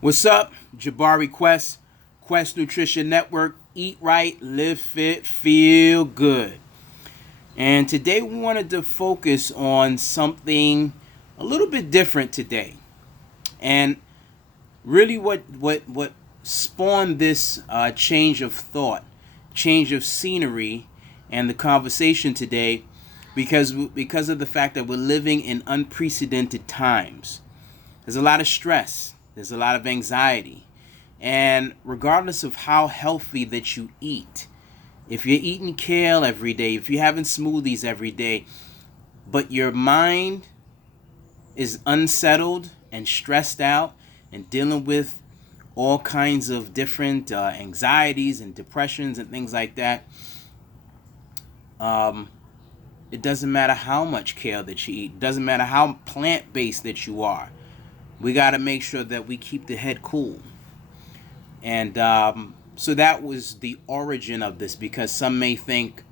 What's up? Jabari Quest Nutrition Network. Eat right, live fit, feel good. And today we wanted to focus on something a little bit different today. And really what spawned this change of thought, change of scenery, and the conversation today because of the fact that we're living in unprecedented times. There's a lot of stress. There's a lot of anxiety. And regardless of how healthy that you eat, if you're eating kale every day, if you're having smoothies every day, but your mind is unsettled and stressed out and dealing with all kinds of different anxieties and depressions and things like that, um, it doesn't matter how much kale that you eat. It doesn't matter how plant-based that you are. We got to make sure that we keep the head cool. And so that was the origin of this, because some may think,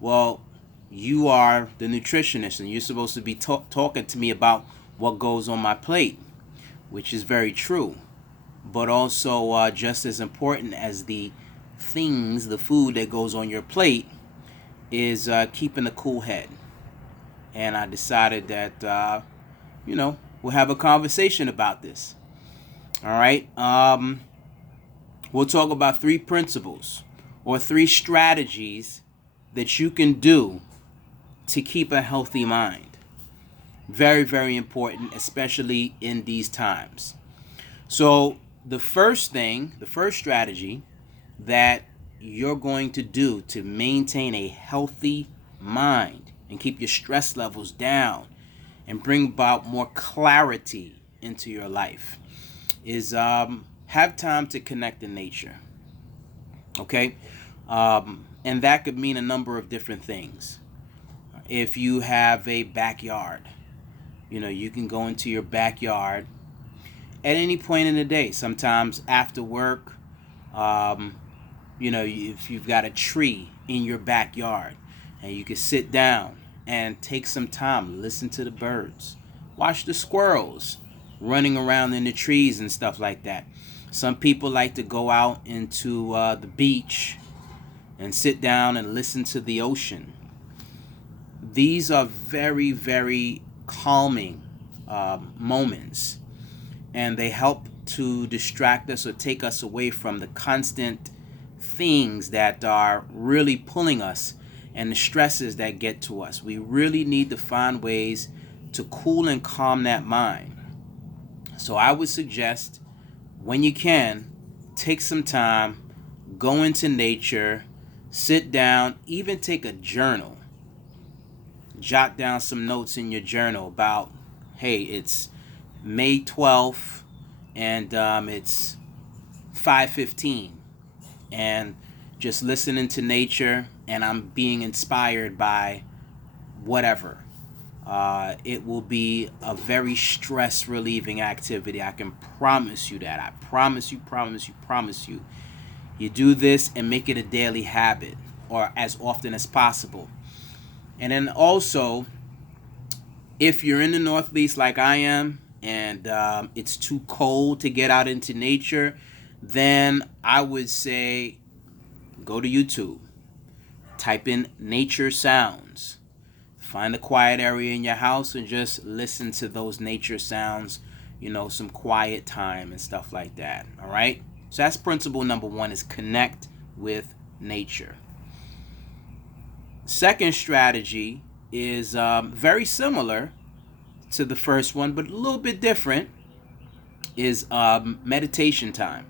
well, you are the nutritionist and you're supposed to be talking to me about what goes on my plate, which is very true. But also, just as important as the things, the food that goes on your plate, is keeping a cool head. And I decided that, we'll have a conversation about this. All right. We'll talk about three principles or three strategies that you can do to keep a healthy mind. Very, very important, especially in these times. So, the first strategy that you're going to do to maintain a healthy mind and keep your stress levels down and bring about more clarity into your life is have time to connect in nature. Okay? And that could mean a number of different things. If you have a backyard, you can go into your backyard at any point in the day. Sometimes after work, if you've got a tree in your backyard, and you can sit down and take some time, listen to the birds, watch the squirrels running around in the trees and stuff like that. Some people like to go out into the beach and sit down and listen to the ocean. These are very, very calming moments, and they help to distract us or take us away from the constant things that are really pulling us and the stresses that get to us. We really need to find ways to cool and calm that mind. So I would suggest, when you can, take some time, go into nature, sit down, even take a journal. Jot down some notes in your journal about, hey, it's May 12th and it's 5:15, and just listening to nature, and I'm being inspired by whatever. It will be a very stress relieving activity. I can promise you that. I promise you. You do this and make it a daily habit, or as often as possible. And then also, if you're in the Northeast like I am, and it's too cold to get out into nature, then I would say go to YouTube, type in nature sounds, find a quiet area in your house and just listen to those nature sounds, some quiet time and stuff like that. All right. So that's principle number one, is connect with nature. Second strategy is very similar to the first one, but a little bit different, is meditation time.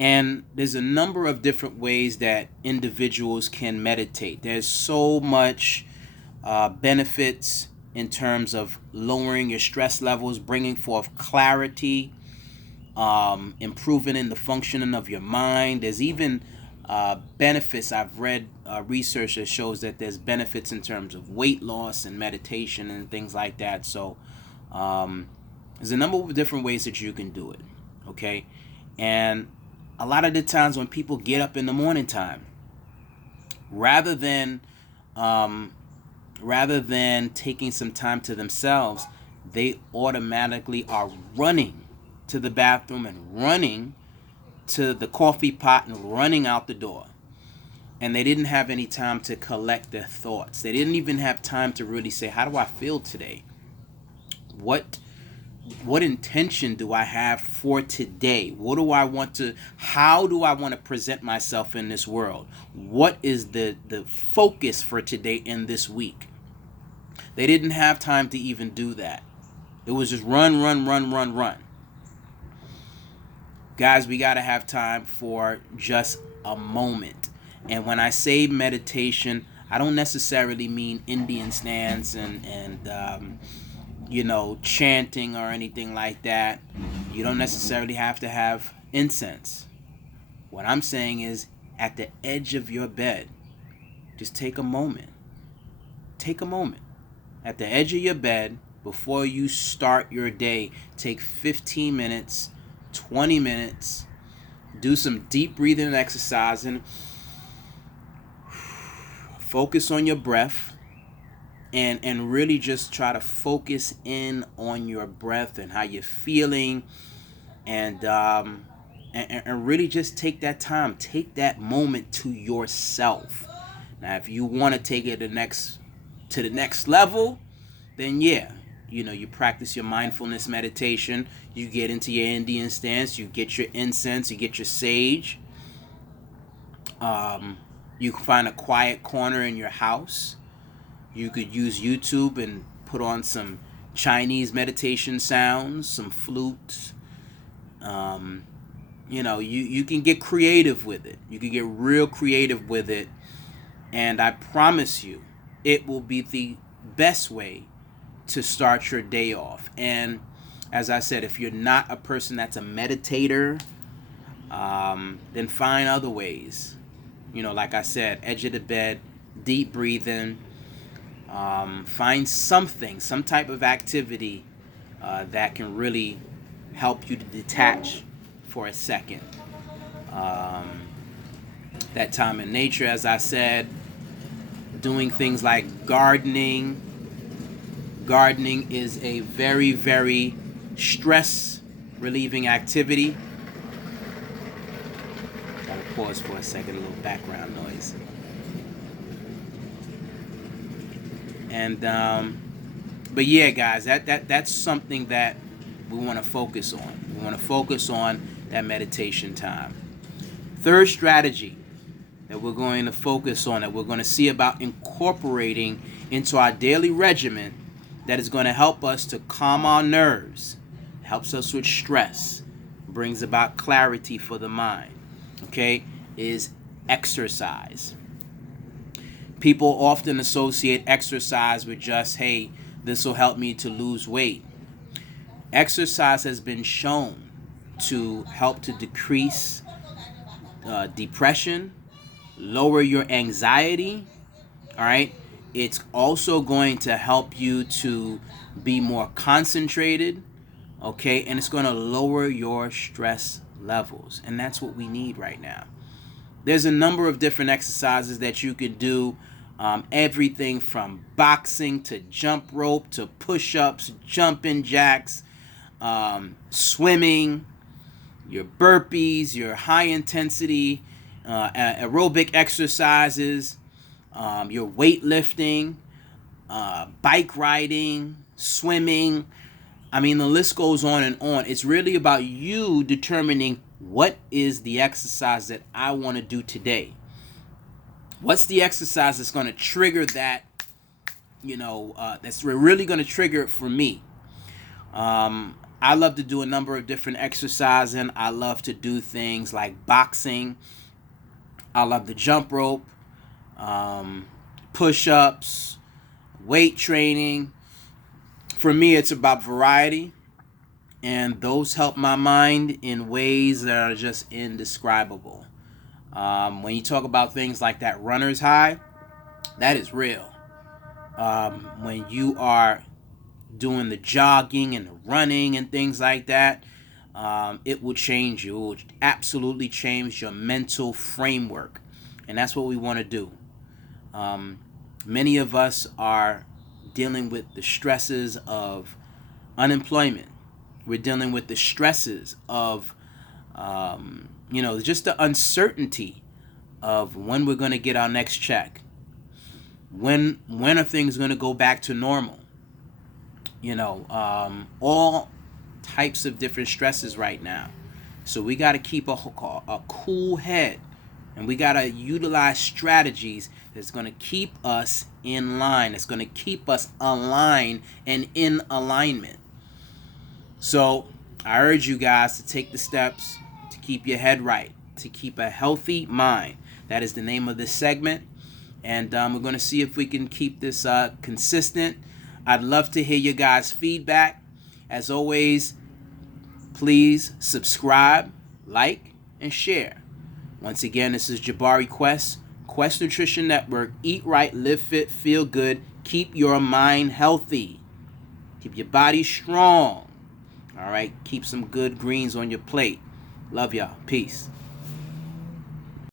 And there's a number of different ways that individuals can meditate. There's so much benefits in terms of lowering your stress levels, bringing forth clarity, improving in the functioning of your mind. There's even benefits. I've read research that shows that there's benefits in terms of weight loss and meditation and things like that. So there's a number of different ways that you can do it. Okay? And a lot of the times when people get up in the morning time, rather than taking some time to themselves, they automatically are running to the bathroom and running to the coffee pot and running out the door. And they didn't have any time to collect their thoughts. They didn't even have time to really say, how do I feel today? What intention do I have for today? How do I want to present myself in this world? What is the focus for today in this week? They didn't have time to even do that. It was just run, run, run, run, run. Guys, we got to have time for just a moment. And when I say meditation, I don't necessarily mean Indian stance and chanting or anything like that. You don't necessarily have to have incense. What I'm saying is, at the edge of your bed, just take a moment. Take a moment. At the edge of your bed, before you start your day, take 15 minutes, 20 minutes, do some deep breathing and exercising. Focus on your breath. And really just try to focus in on your breath and how you're feeling, and really just take that time, take that moment to yourself. Now, if you want to take it to the next level, then you practice your mindfulness meditation. You get into your Indian stance. You get your incense. You get your sage. You can find a quiet corner in your house. You could use YouTube and put on some Chinese meditation sounds, some flutes. You can get creative with it. You can get real creative with it. And I promise you, it will be the best way to start your day off. And as I said, if you're not a person that's a meditator, then find other ways. Like I said, edge of the bed, deep breathing. Find some type of activity that can really help you to detach for a second. That time in nature, as I said, doing things like gardening. Gardening is a very, very stress relieving activity. Gotta pause for a second, a little background noise. And but yeah, guys, that's something that we want to focus on. We want to focus on that meditation time. Third strategy that we're going to focus on, that we're going to see about incorporating into our daily regimen, that is going to help us to calm our nerves, helps us with stress, brings about clarity for the mind, okay, is exercise. People often associate exercise with just, hey, this will help me to lose weight. Exercise has been shown to help to decrease depression, lower your anxiety, all right? It's also going to help you to be more concentrated, okay? And it's going to lower your stress levels. And that's what we need right now. There's a number of different exercises that you can do. Everything from boxing to jump rope to push-ups, jumping jacks, swimming, your burpees, your high-intensity aerobic exercises, your weightlifting, bike riding, swimming. I mean, the list goes on and on. It's really about you determining what is the exercise that I want to do today. What's the exercise that's going to trigger that, that's really going to trigger it for me. I love to do a number of different exercises. I love to do things like boxing. I love the jump rope, push-ups, weight training. For me, it's about variety. And those help my mind in ways that are just indescribable. When you talk about things like that runner's high, that is real. When you are doing the jogging and the running and things like that, it will change you. It will absolutely change your mental framework. And that's what we want to do. Many of us are dealing with the stresses of unemployment. We're dealing with the stresses of, just the uncertainty of when we're going to get our next check. When are things going to go back to normal? All types of different stresses right now. So we got to keep a cool head, and we got to utilize strategies that's going to keep us in line. That's going to keep us aligned and in alignment. So I urge you guys to take the steps to keep your head right, to keep a healthy mind. That is the name of this segment. And we're going to see if we can keep this consistent. I'd love to hear your guys' feedback. As always, please subscribe, like, and share. Once again, this is Jabari Quest Nutrition Network. Eat right, live fit, feel good. Keep your mind healthy. Keep your body strong. All right, keep some good greens on your plate. Love y'all. Peace.